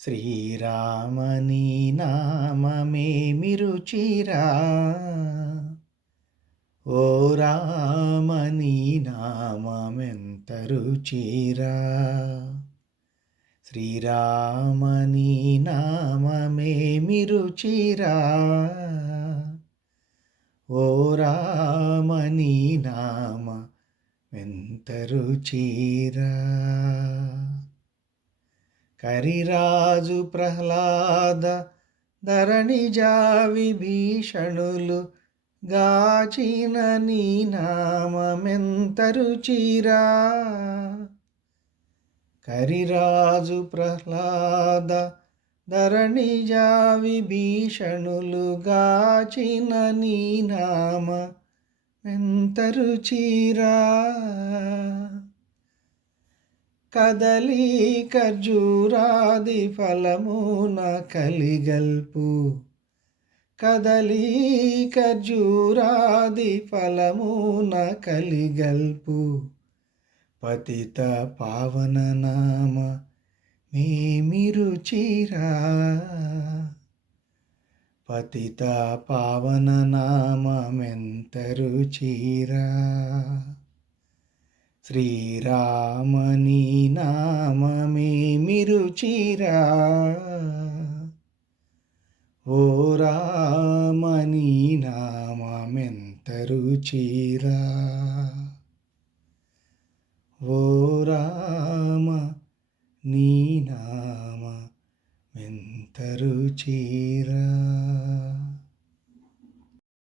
శ్రీరామని నామమేమి రుచిరా ఓ రామని నామమెంత రుచిరా శ్రీరామని నామమేమి రుచిరా ఓ రామని నామ ఎంత రుచిరా కరిరాజు ప్రహ్లాద ధరణిజా విభీషణులు గాచిన నీ నామమెంత రుచిరా కరిరాజు ప్రహ్లాద ధరణిజా విభీషణులు గాచిన నీ నామ ఎంత రుచిరా కదలి ఖర్జూరాది ఫలమున కలిగల్పు కదలి ఖర్జూరాది ఫలమున కలిగల్పు పతిత పావన నామ మేమి రుచిరా పతిత పావన నామమెంత రుచిరా శ్రీరామని నామమేమి రుచిరా ఓ రామని నామమెంత రుచిరా ఓ రామ నీ నామమెంత రుచిరా